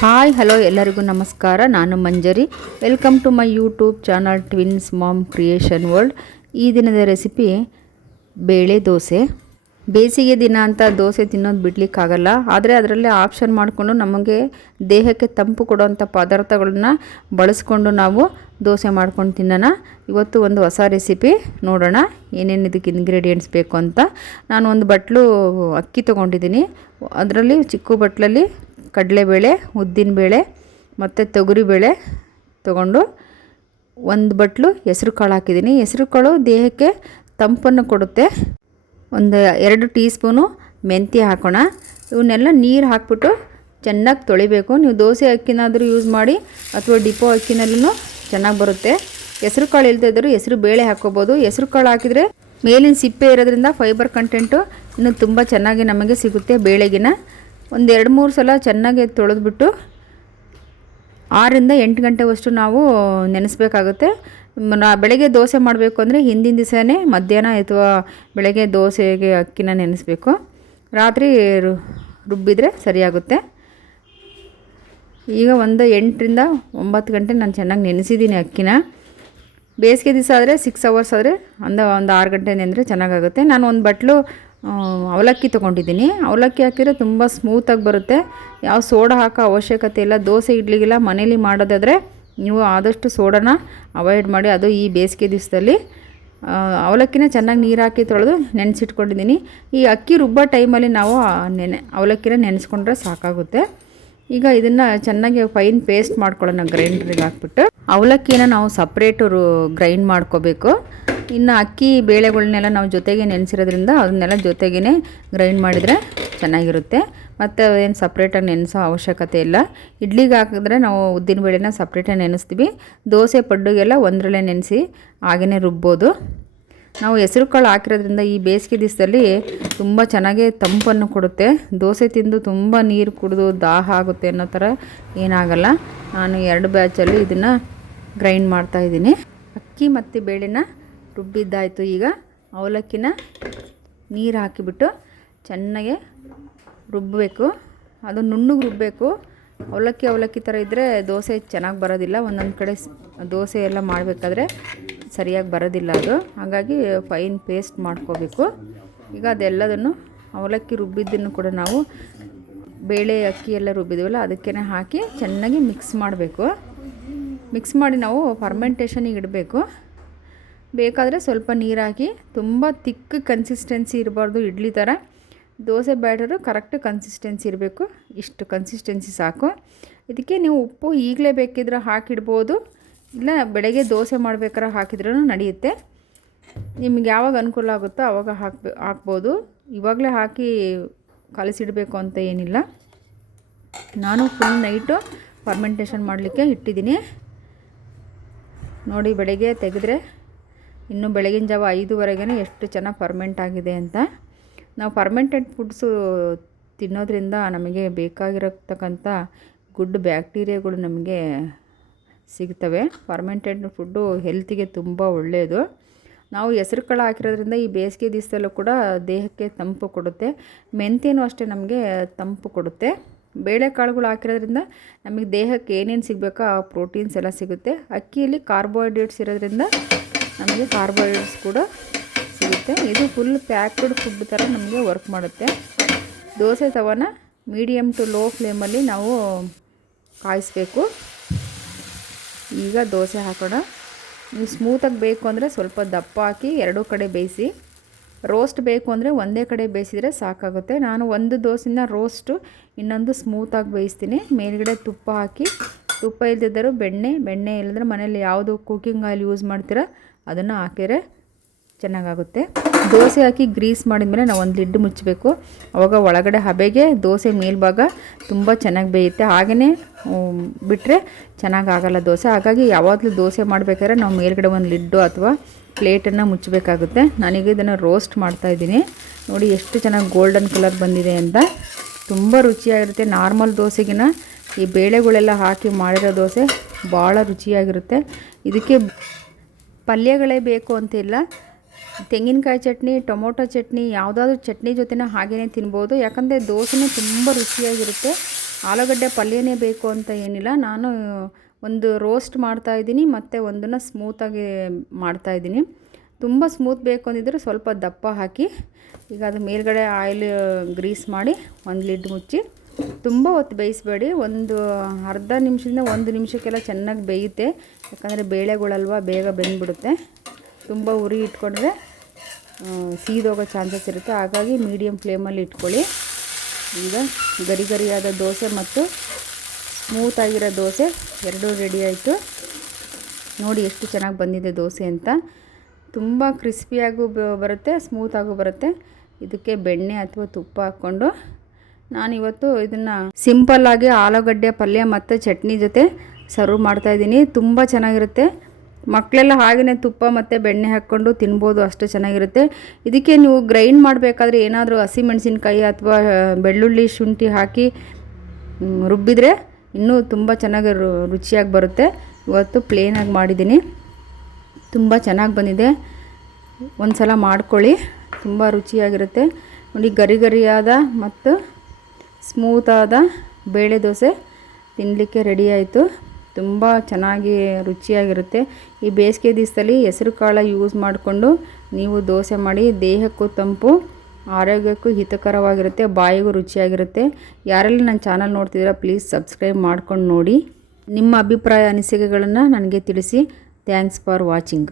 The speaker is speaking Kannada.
ಹಾಯ್ ಹಲೋ ಎಲ್ಲರಿಗೂ ನಮಸ್ಕಾರ. ನಾನು Manjari. Welcome to my YouTube channel twins mom creation world. ಈ ದಿನದ ರೆಸಿಪಿ ಬೇಳೆ ದೋಸೆ. ಬೇಸಿಗೆ ದಿನ ಅಂತ ದೋಸೆ ತಿನ್ನೋದು ಬಿಡಲಿಕ್ಕಾಗಲ್ಲ, ಆದರೆ ಅದರಲ್ಲೇ ಆಪ್ಷನ್ ಮಾಡಿಕೊಂಡು ನಮಗೆ ದೇಹಕ್ಕೆ ತಂಪು ಕೊಡುವಂಥ ಪದಾರ್ಥಗಳನ್ನ ಬಳಸ್ಕೊಂಡು ನಾವು ದೋಸೆ ಮಾಡ್ಕೊಂಡು ತಿನ್ನೋಣ. ಇವತ್ತು ಒಂದು ಹೊಸ ರೆಸಿಪಿ ನೋಡೋಣ ಏನೇನು ಇದಕ್ಕೆ ಇಂಗ್ರೀಡಿಯೆಂಟ್ಸ್ ಬೇಕು ಅಂತ. ನಾನು ಒಂದು ಬಟ್ಲು ಅಕ್ಕಿ ತೊಗೊಂಡಿದ್ದೀನಿ. ಅದರಲ್ಲಿ ಚಿಕ್ಕ ಬಟ್ಲಲ್ಲಿ ಕಡಲೆಬೇಳೆ, ಉದ್ದಿನಬೇಳೆ ಮತ್ತು ತೊಗರಿಬೇಳೆ ತೊಗೊಂಡು ಒಂದು ಬಟ್ಲು ಹೆಸರು ಕಾಳು ಹಾಕಿದ್ದೀನಿ. ಹೆಸರು ಕಾಳು ದೇಹಕ್ಕೆ ತಂಪನ್ನು ಕೊಡುತ್ತೆ. ಒಂದು 2 ಟೀ ಸ್ಪೂನು ಮೆಂತ್ಯ ಹಾಕೋಣ. ಇವನ್ನೆಲ್ಲ ನೀರು ಹಾಕ್ಬಿಟ್ಟು ಚೆನ್ನಾಗಿ ತೊಳಿಬೇಕು. ನೀವು ದೋಸೆ ಅಕ್ಕಿನಾದರೂ ಯೂಸ್ ಮಾಡಿ ಅಥವಾ ಡಿಪೋ ಅಕ್ಕಿನಲ್ಲೂ ಚೆನ್ನಾಗಿ ಬರುತ್ತೆ. ಹೆಸರು ಕಾಳು ಇಲ್ದಿದ್ದರೂ ಹೆಸರು ಬೇಳೆ ಹಾಕ್ಕೋಬೋದು. ಹೆಸರು ಕಾಳು ಹಾಕಿದರೆ ಮೇಲಿನ ಸಿಪ್ಪೆ ಇರೋದ್ರಿಂದ ಫೈಬರ್ ಕಂಟೆಂಟು ಇನ್ನೂ ತುಂಬ ಚೆನ್ನಾಗಿ ನಮಗೆ ಸಿಗುತ್ತೆ. ಬೇಳೆಗಿನ ಒಂದು 2-3 ಸಲ ಚೆನ್ನಾಗಿ ತೊಳೆದ್ಬಿಟ್ಟು 6ರಿಂದ 8 ಗಂಟೆವಷ್ಟು ನಾವು ನೆನೆಸ್ಬೇಕಾಗುತ್ತೆ. ಬೆಳಗ್ಗೆ ದೋಸೆ ಮಾಡಬೇಕು ಅಂದರೆ ಹಿಂದಿನ ದಿವಸನೇ ಮಧ್ಯಾಹ್ನ ಅಥವಾ ಬೆಳಗ್ಗೆ ದೋಸೆಗೆ ಅಕ್ಕಿನ ನೆನೆಸ್ಬೇಕು. ರಾತ್ರಿ ರುಬ್ಬಿದರೆ ಸರಿಯಾಗುತ್ತೆ. ಈಗ ಒಂದು 8ರಿಂದ 9 ಗಂಟೆ ನಾನು ಚೆನ್ನಾಗಿ ನೆನೆಸಿದ್ದೀನಿ ಅಕ್ಕಿನ. ಬೇಸಿಗೆ ದಿವಸ ಆದರೆ 6 ಅವರ್ಸ್ ಆದರೆ ಒಂದು 6 ಗಂಟೆ ನೆಂದರೆ ಚೆನ್ನಾಗಾಗುತ್ತೆ. ನಾನು ಒಂದು ಬಟ್ಲು ಅವಲಕ್ಕಿ ತೊಗೊಂಡಿದ್ದೀನಿ. ಅವಲಕ್ಕಿ ಹಾಕಿದರೆ ತುಂಬ ಸ್ಮೂತಾಗಿ ಬರುತ್ತೆ. ಯಾವ ಸೋಡಾ ಹಾಕೋ ಅವಶ್ಯಕತೆ ಇಲ್ಲ. ದೋಸೆ ಇಡ್ಲಿಗೆಲ್ಲ ಮನೇಲಿ ಮಾಡೋದಾದರೆ ನೀವು ಆದಷ್ಟು ಸೋಡಾನ ಅವಾಯ್ಡ್ ಮಾಡಿ. ಅದು ಈ ಬೇಸಿಗೆ ದಿವಸದಲ್ಲಿ ಅವಲಕ್ಕಿನ ಚೆನ್ನಾಗಿ ನೀರು ಹಾಕಿ ತೊಳೆದು ನೆನೆಸಿಟ್ಕೊಂಡಿದ್ದೀನಿ. ಈ ಅಕ್ಕಿ ರುಬ್ಬೋ ಟೈಮಲ್ಲಿ ನಾವು ಅವಲಕ್ಕಿನ ನೆನೆಸ್ಕೊಂಡ್ರೆ ಸಾಕಾಗುತ್ತೆ. ಈಗ ಇದನ್ನು ಚೆನ್ನಾಗಿ ಫೈನ್ ಪೇಸ್ಟ್ ಮಾಡ್ಕೊಳ್ಳೋಣ ಗ್ರೈಂಡ್ರಿಗೆ ಹಾಕ್ಬಿಟ್ಟು. ಅವಲಕ್ಕಿನ ನಾವು ಸಪ್ರೇಟು ಗ್ರೈಂಡ್ ಮಾಡ್ಕೋಬೇಕು. ಇನ್ನು ಅಕ್ಕಿ ಬೇಳೆಗಳನ್ನೆಲ್ಲ ನಾವು ಜೊತೆಗೆ ನೆನೆಸಿರೋದ್ರಿಂದ ಅದನ್ನೆಲ್ಲ ಜೊತೆಗೇ ಗ್ರೈಂಡ್ ಮಾಡಿದರೆ ಚೆನ್ನಾಗಿರುತ್ತೆ. ಮತ್ತು ಏನು ಸಪ್ರೇಟಾಗಿ ನೆನೆಸೋ ಅವಶ್ಯಕತೆ ಇಲ್ಲ. ಇಡ್ಲಿಗೆ ಹಾಕಿದ್ರೆ ನಾವು ಉದ್ದಿನ ಬೇಳೆನ ಸಪ್ರೇಟಾಗಿ ನೆನೆಸ್ತೀವಿ. ದೋಸೆ ಪಡ್ಡುಗೆಲ್ಲ ಒಂದರಲ್ಲೇ ನೆನೆಸಿ ಹಾಗೆಯೇ ರುಬ್ಬೋದು. ನಾವು ಹೆಸರು ಕಾಳು ಹಾಕಿರೋದ್ರಿಂದ ಈ ಬೇಸಿಗೆ ದಿವಸದಲ್ಲಿ ತುಂಬ ಚೆನ್ನಾಗಿ ತಂಪನ್ನು ಕೊಡುತ್ತೆ. ದೋಸೆ ತಿಂದು ತುಂಬ ನೀರು ಕುಡಿದು ದಾಹ ಆಗುತ್ತೆ ಅನ್ನೋ ಥರ ಏನಾಗಲ್ಲ. ನಾನು 2 ಬ್ಯಾಚಲ್ಲಿ ಇದನ್ನು ಗ್ರೈಂಡ್ ಮಾಡ್ತಾಯಿದ್ದೀನಿ. ಅಕ್ಕಿ ಮತ್ತು ಬೇಳೆನ ರುಬ್ಬಿದ್ದಾಯಿತು. ಈಗ ಅವಲಕ್ಕಿನ ನೀರು ಹಾಕಿಬಿಟ್ಟು ಚೆನ್ನಾಗೆ ರುಬ್ಬಬೇಕು. ಅದು ನುಣ್ಣಗೆ ರುಬ್ಬಬೇಕು. ಅವಲಕ್ಕಿ ಥರ ಇದ್ದರೆ ದೋಸೆ ಚೆನ್ನಾಗಿ ಬರೋದಿಲ್ಲ. ಒಂದೊಂದು ಕಡೆ ದೋಸೆ ಎಲ್ಲ ಮಾಡಬೇಕಾದ್ರೆ ಸರಿಯಾಗಿ ಬರೋದಿಲ್ಲ ಅದು. ಹಾಗಾಗಿ ಫೈನ್ ಪೇಸ್ಟ್ ಮಾಡ್ಕೋಬೇಕು. ಈಗ ಅದೆಲ್ಲದನ್ನು ಅವಲಕ್ಕಿ ರುಬ್ಬಿದ್ದನ್ನು ಕೂಡ ನಾವು ಬೇಳೆ ಅಕ್ಕಿ ಎಲ್ಲ ರುಬ್ಬಿದ್ವಲ್ಲ ಅದಕ್ಕೇ ಹಾಕಿ ಚೆನ್ನಾಗಿ ಮಿಕ್ಸ್ ಮಾಡಬೇಕು. ಮಿಕ್ಸ್ ಮಾಡಿ ನಾವು ಫರ್ಮೆಂಟೇಷನಿಗೆ ಇಡಬೇಕು. ಬೇಕಾದರೆ ಸ್ವಲ್ಪ ನೀರು ಹಾಕಿ, ತುಂಬ ತಿಕ್ ಕನ್ಸಿಸ್ಟೆನ್ಸಿ ಇರಬಾರ್ದು. ಇಡ್ಲಿ ಥರ ದೋಸೆ ಬ್ಯಾಟರು ಕರೆಕ್ಟ್ ಕನ್ಸಿಸ್ಟೆನ್ಸಿ ಇರಬೇಕು. ಇಷ್ಟು ಕನ್ಸಿಸ್ಟೆನ್ಸಿ ಸಾಕು. ಇದಕ್ಕೆ ನೀವು ಉಪ್ಪು ಈಗಲೇ ಬೇಕಿದ್ರೆ ಹಾಕಿಡ್ಬೋದು, ಇಲ್ಲ ಬೆಳಗ್ಗೆ ದೋಸೆ ಮಾಡ್ಬೇಕಾದ್ರೆ ಹಾಕಿದ್ರೂ ನಡೆಯುತ್ತೆ. ನಿಮ್ಗೆ ಯಾವಾಗ ಅನುಕೂಲ ಆಗುತ್ತೋ ಆವಾಗ ಹಾಕ್ಬೋದು. ಇವಾಗಲೇ ಹಾಕಿ ಕಲಸಿಡಬೇಕು ಅಂತ ಏನಿಲ್ಲ. ನಾನು ಫುಲ್ ನೈಟು ಫರ್ಮೆಂಟೇಷನ್ ಮಾಡಲಿಕ್ಕೆ ಇಟ್ಟಿದ್ದೀನಿ. ನೋಡಿ, ಬೆಳಗ್ಗೆ ತೆಗೆದ್ರೆ ಇನ್ನು ಬೆಳಗಿನ ಜಾವ 5ವರೆಗೇ ಎಷ್ಟು ಚೆನ್ನಾಗಿ ಫರ್ಮೆಂಟ್ ಆಗಿದೆ ಅಂತ. ನಾವು ಫರ್ಮೆಂಟೆಡ್ ಫುಡ್ಸು ತಿನ್ನೋದ್ರಿಂದ ನಮಗೆ ಬೇಕಾಗಿರತಕ್ಕಂಥ ಗುಡ್ ಬ್ಯಾಕ್ಟೀರಿಯಾಗಳು ನಮಗೆ ಸಿಗ್ತವೆ. ಫರ್ಮೆಂಟೆಡ್ ಫುಡ್ಡು ಹೆಲ್ತಿಗೆ ತುಂಬ ಒಳ್ಳೆಯದು. ನಾವು ಹೆಸರು ಕಾಳು ಹಾಕಿರೋದ್ರಿಂದ ಈ ಬೇಸಿಗೆ ದಿವಸದಲ್ಲೂ ಕೂಡ ದೇಹಕ್ಕೆ ತಂಪು ಕೊಡುತ್ತೆ. ಮೆಂತ್ಯನೂ ಅಷ್ಟೇ ನಮಗೆ ತಂಪು ಕೊಡುತ್ತೆ. ಬೇಳೆಕಾಳುಗಳು ಹಾಕಿರೋದ್ರಿಂದ ನಮಗೆ ದೇಹಕ್ಕೆ ಏನೇನು ಸಿಗಬೇಕೋ ಆ ಪ್ರೋಟೀನ್ಸ್ ಎಲ್ಲ ಸಿಗುತ್ತೆ. ಅಕ್ಕಿಯಲ್ಲಿ ಕಾರ್ಬೋಹೈಡ್ರೇಟ್ಸ್ ಇರೋದ್ರಿಂದ ನಮಗೆ ಕಾರ್ಬೋಹೈಡ್ರೇಟ್ಸ್ ಕೂಡ ಸಿಗುತ್ತೆ. ಇದು ಫುಲ್ ಪ್ಯಾಕ್ಡ್ ಫುಡ್ ಥರ ನಮಗೆ ವರ್ಕ್ ಮಾಡುತ್ತೆ. ದೋಸೆ ತವನ ಮೀಡಿಯಮ್ ಟು ಲೋ ಫ್ಲೇಮಲ್ಲಿ ನಾವು ಕಾಯಿಸಬೇಕು. ಈಗ ದೋಸೆ ಹಾಕೋಣ. ನೀವು ಸ್ಮೂತಾಗಿ ಬೇಕು ಅಂದರೆ ಸ್ವಲ್ಪ ದಪ್ಪ ಹಾಕಿ 2 ಕಡೆ ಬೇಯಿಸಿ. ರೋಸ್ಟ್ ಬೇಕು ಅಂದರೆ ಒಂದೇ ಕಡೆ ಬೇಯಿಸಿದರೆ ಸಾಕಾಗುತ್ತೆ. ನಾನು ಒಂದು ದೋಸೆನ ರೋಸ್ಟು, ಇನ್ನೊಂದು ಸ್ಮೂತಾಗಿ ಬೇಯಿಸ್ತೀನಿ. ಮೇಲ್ಗಡೆ ತುಪ್ಪ ಹಾಕಿ, ತುಪ್ಪ ಇಲ್ಲದಿದ್ದರೂ ಬೆಣ್ಣೆ ಇಲ್ಲದ್ರೆ ಮನೇಲಿ ಯಾವುದು ಕುಕ್ಕಿಂಗ್ ಆಯಿಲ್ ಯೂಸ್ ಮಾಡ್ತೀರಾ ಅದನ್ನು ಹಾಕಿದರೆ ಚೆನ್ನಾಗಾಗುತ್ತೆ. ದೋಸೆ ಹಾಕಿ ಗ್ರೀಸ್ ಮಾಡಿದ್ಮೇಲೆ ನಾವು ಒಂದು ಲಿಡ್ ಮುಚ್ಚಬೇಕು. ಆವಾಗ ಒಳಗಡೆ ಹಬೆಗೆ ದೋಸೆ ಮೇಲ್ಭಾಗ ತುಂಬ ಚೆನ್ನಾಗಿ ಬೇಯುತ್ತೆ. ಹಾಗೆಯೇ ಬಿಟ್ಟರೆ ಚೆನ್ನಾಗಾಗಲ್ಲ ದೋಸೆ. ಹಾಗಾಗಿ ಯಾವಾಗಲೂ ದೋಸೆ ಮಾಡಬೇಕಾದ್ರೆ ನಾವು ಮೇಲ್ಗಡೆ ಒಂದು ಲಿಡ್ಡು ಅಥವಾ ಪ್ಲೇಟನ್ನು ಮುಚ್ಚಬೇಕಾಗುತ್ತೆ. ನಾನೀಗ ಇದನ್ನು ರೋಸ್ಟ್ ಮಾಡ್ತಾಯಿದ್ದೀನಿ. ನೋಡಿ ಎಷ್ಟು ಚೆನ್ನಾಗಿ ಗೋಲ್ಡನ್ ಕಲರ್ ಬಂದಿದೆ ಅಂತ. ತುಂಬ ರುಚಿಯಾಗಿರುತ್ತೆ. ನಾರ್ಮಲ್ ದೋಸೆಗಿನ ಈ ಬೇಳೆಗಳೆಲ್ಲ ಹಾಕಿ ಮಾಡಿರೋ ದೋಸೆ ಭಾಳ ರುಚಿಯಾಗಿರುತ್ತೆ. ಇದಕ್ಕೆ ಪಲ್ಯಗಳೇ ಬೇಕು ಅಂತಿಲ್ಲ. ತೆಂಗಿನಕಾಯಿ ಚಟ್ನಿ, ಟೊಮೊಟೊ ಚಟ್ನಿ, ಯಾವುದಾದ್ರೂ ಚಟ್ನಿ ಜೊತೆನ ಹಾಗೇ ತಿನ್ಬೋದು. ಯಾಕಂದರೆ ದೋಸೆನೇ ತುಂಬ ರುಚಿಯಾಗಿರುತ್ತೆ. ಆಲೂಗಡ್ಡೆ ಪಲ್ಯನೇ ಬೇಕು ಅಂತ ಏನಿಲ್ಲ, ನಾನು ಒಂದು ರೋಸ್ಟ್ ಮಾಡ್ತಾಯಿದ್ದೀನಿ ಮತ್ತು ಒಂದನ್ನು ಸ್ಮೂತಾಗಿ ಮಾಡ್ತಾಯಿದ್ದೀನಿ. ತುಂಬ ಸ್ಮೂತ್ ಬೇಕು ಅಂದಿದ್ರೆ ಸ್ವಲ್ಪ ದಪ್ಪ ಹಾಕಿ, ಈಗ ಅದು ಮೇಲ್ಗಡೆ ಆಯಿಲ್ ಗ್ರೀಸ್ ಮಾಡಿ ಒಂದು ಲಿಡ್ ಮುಚ್ಚಿ ತುಂಬ ಹೊತ್ತು ಬೇಯಿಸಬೇಡಿ. ಒಂದು ಅರ್ಧ ನಿಮಿಷದಿಂದ 1 ನಿಮಿಷಕ್ಕೆಲ್ಲ ಚೆನ್ನಾಗಿ ಬೇಯುತ್ತೆ. ಯಾಕಂದರೆ ಬೇಳೆಗಳಲ್ವ ಬೇಗ ಬೆಂದ್ಬಿಡುತ್ತೆ. ತುಂಬ ಉರಿ ಇಟ್ಕೊಂಡ್ರೆ ಸೀದೋಗೋ ಚಾನ್ಸಸ್ ಇರುತ್ತೆ. ಹಾಗಾಗಿ ಮೀಡಿಯಮ್ ಫ್ಲೇಮಲ್ಲಿ ಇಟ್ಕೊಳ್ಳಿ. ಈಗ ಗರಿ ಗರಿಯಾದ ದೋಸೆ ಮತ್ತು ಸ್ಮೂತಾಗಿರೋ ದೋಸೆ ಎರಡೂ ರೆಡಿ ಆಯಿತು. ನೋಡಿ ಎಷ್ಟು ಚೆನ್ನಾಗಿ ಬಂದಿದೆ ದೋಸೆ ಅಂತ. ತುಂಬ ಕ್ರಿಸ್ಪಿಯಾಗೂ ಬರುತ್ತೆ, ಸ್ಮೂತಾಗೂ ಬರುತ್ತೆ. ಇದಕ್ಕೆ ಬೆಣ್ಣೆ ಅಥವಾ ತುಪ್ಪ ಹಾಕ್ಕೊಂಡು ನಾನಿವತ್ತು ಇದನ್ನು ಸಿಂಪಲ್ಲಾಗಿ ಆಲೂಗಡ್ಡೆ ಪಲ್ಯ ಮತ್ತು ಚಟ್ನಿ ಜೊತೆ ಸರ್ವ್ ಮಾಡ್ತಾಯಿದ್ದೀನಿ. ತುಂಬ ಚೆನ್ನಾಗಿರುತ್ತೆ. ಮಕ್ಕಳೆಲ್ಲ ಹಾಗೆಯೇ ತುಪ್ಪ ಮತ್ತು ಬೆಣ್ಣೆ ಹಾಕ್ಕೊಂಡು ತಿನ್ಬೋದು, ಅಷ್ಟು ಚೆನ್ನಾಗಿರುತ್ತೆ. ಇದಕ್ಕೆ ನೀವು ಗ್ರೈಂಡ್ ಮಾಡಬೇಕಾದ್ರೆ ಏನಾದರೂ ಹಸಿಮೆಣಸಿನ್ಕಾಯಿ ಅಥವಾ ಬೆಳ್ಳುಳ್ಳಿ ಶುಂಠಿ ಹಾಕಿ ರುಬ್ಬಿದರೆ ಇನ್ನೂ ತುಂಬ ಚೆನ್ನಾಗಿ ರುಚಿಯಾಗಿ ಬರುತ್ತೆ. ಇವತ್ತು ಪ್ಲೇನಾಗಿ ಮಾಡಿದ್ದೀನಿ, ತುಂಬ ಚೆನ್ನಾಗಿ ಬಂದಿದೆ. ಒಂದು ಸಲ ಮಾಡ್ಕೊಳ್ಳಿ, ತುಂಬ ರುಚಿಯಾಗಿರುತ್ತೆ. ನೋಡಿ ಗರಿ ಗರಿಯಾದ ಮತ್ತು ಸ್ಮೂತಾದ ಬೇಳೆ ದೋಸೆ ತಿನ್ನಲಿಕ್ಕೆ ರೆಡಿ ಆಯಿತು. ತುಂಬ ಚೆನ್ನಾಗಿ ರುಚಿಯಾಗಿರುತ್ತೆ. ಈ ಬೇಸಿಗೆ ದಿವಸದಲ್ಲಿ ಹೆಸರು ಕಾಳು ಯೂಸ್ ಮಾಡಿಕೊಂಡು ನೀವು ದೋಸೆ ಮಾಡಿ, ದೇಹಕ್ಕೂ ತಂಪು, ಆರೋಗ್ಯಕ್ಕೂ ಹಿತಕರವಾಗಿರುತ್ತೆ, ಬಾಯಿಗೂ ರುಚಿಯಾಗಿರುತ್ತೆ. ಯಾರೆಲ್ಲ ನನ್ನ ಚಾನಲ್ ನೋಡ್ತಿದ್ದೀರಾ ಪ್ಲೀಸ್ ಸಬ್ಸ್ಕ್ರೈಬ್ ಮಾಡ್ಕೊಂಡು ನೋಡಿ. ನಿಮ್ಮ ಅಭಿಪ್ರಾಯ ಅನಿಸಿಕೆಗಳನ್ನು ನನಗೆ ತಿಳಿಸಿ. Thanks for watching.